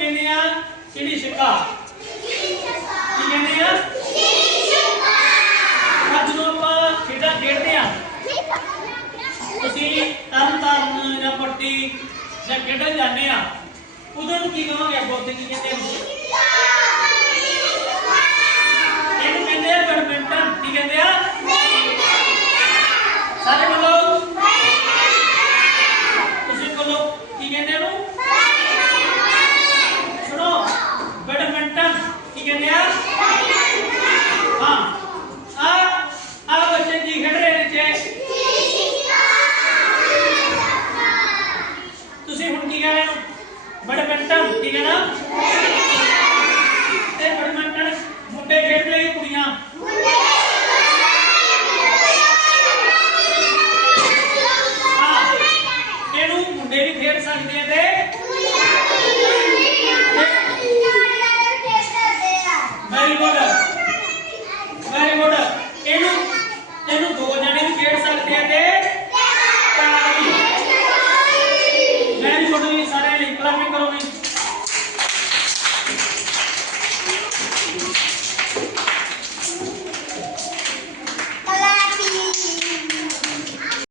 ਕਹਿੰਦੇ ਆ? ਸਿੜੀ ਛਕਾ ਕੀ ਕਹਿੰਦੇ ਆ? ਆ ਜਦੋਂ ਆਪਾਂ ਖੇਡਾਂ ਖੇਡਦੇ ਆ, ਤੁਸੀਂ ਤਰਨ ਤਾਰਨ ਜਾਂ ਪੱਟੀ ਜਾਂ ਖੇਡਣ ਜਾਂਦੇ ਆ ਉਦੋਂ ਨੂੰ ਕੀ ਕਹਾਂਗੇ ਆਪਾਂ ਉੱਥੇ ਕੀ ਕਹਿੰਦੇ ਆ? ਇਹਨੂੰ ਕਹਿੰਦੇ ਆ ਬੈਡਮਿੰਟਨ। ਕੀ ਕਹਿੰਦੇ ਆ? ਸਾਰੇ ਬੋਲੋ। ਤੁਸੀਂ ਬੋਲੋ, ਕੀ ਕਹਿੰਦੇ ਇਹਨੂੰ? ਬੈਡਮਿੰਟਨ ਠੀਕ ਹੈ ਨਾ? ਤੇ ਬੈਡਮਿੰਟਨ, ਮੁੰਡੇ ਖੇਡਦੇ ਨੇ ਕੁੜੀਆਂ। ਹਾਂ, ਇਹਨੂੰ ਮੁੰਡੇ ਵੀ ਖੇਡ ਸਕਦੇ ਆ ਤੇ também, pelo menos.